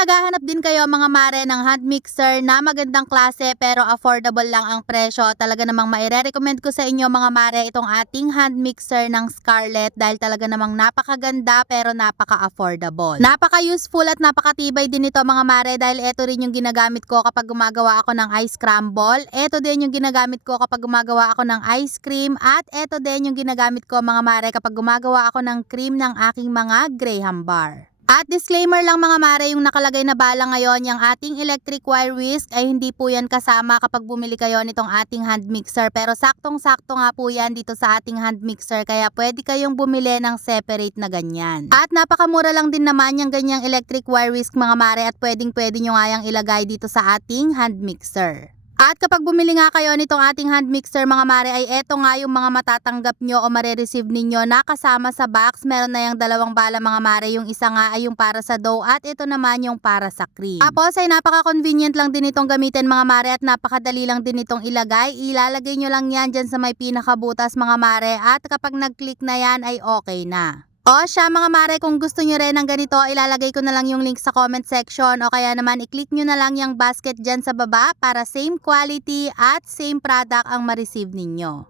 naghahanap din kayo mga mare ng hand mixer na magandang klase pero affordable lang ang presyo, talaga namang maire-recommend ko sa inyo mga mare itong ating hand mixer ng Scarlett dahil talaga namang napakaganda pero napaka-affordable. Napaka-useful at napakatibay din ito mga mare dahil ito rin yung ginagamit ko kapag gumagawa ako ng ice crumble, ito din yung ginagamit ko kapag gumagawa ako ng ice cream, at ito din yung ginagamit ko mga mare kapag gumagawa ako ng cream ng aking mga graham bar. At disclaimer lang mga mare, yung nakalagay na bala ngayon, yung ating electric wire whisk ay hindi po yan kasama kapag bumili kayo nitong ating hand mixer. Pero saktong-sakto nga po yan dito sa ating hand mixer, kaya pwede kayong bumili ng separate na ganyan. At napakamura lang din naman yung ganyang electric wire whisk mga mare, at pwedeng-pwede nyo nga yung ilagay dito sa ating hand mixer. At kapag bumili nga kayo nitong ating hand mixer mga mare, ay eto nga yung mga matatanggap nyo o marireceive ninyo na kasama sa box. Meron na yung dalawang bala mga mare, yung isa nga ay yung para sa dough at ito naman yung para sa cream. Tapos ay napaka-convenient lang din itong gamitin mga mare at napakadali lang din itong ilagay. Ilalagay nyo lang yan dyan sa may pinakabutas mga mare, at kapag nag-click na yan ay okay na. O siya mga mare, kung gusto nyo rin ng ganito, ilalagay ko na lang yung link sa comment section, o kaya naman i-click nyo na lang yung basket dyan sa baba para same quality at same product ang ma-receive ninyo.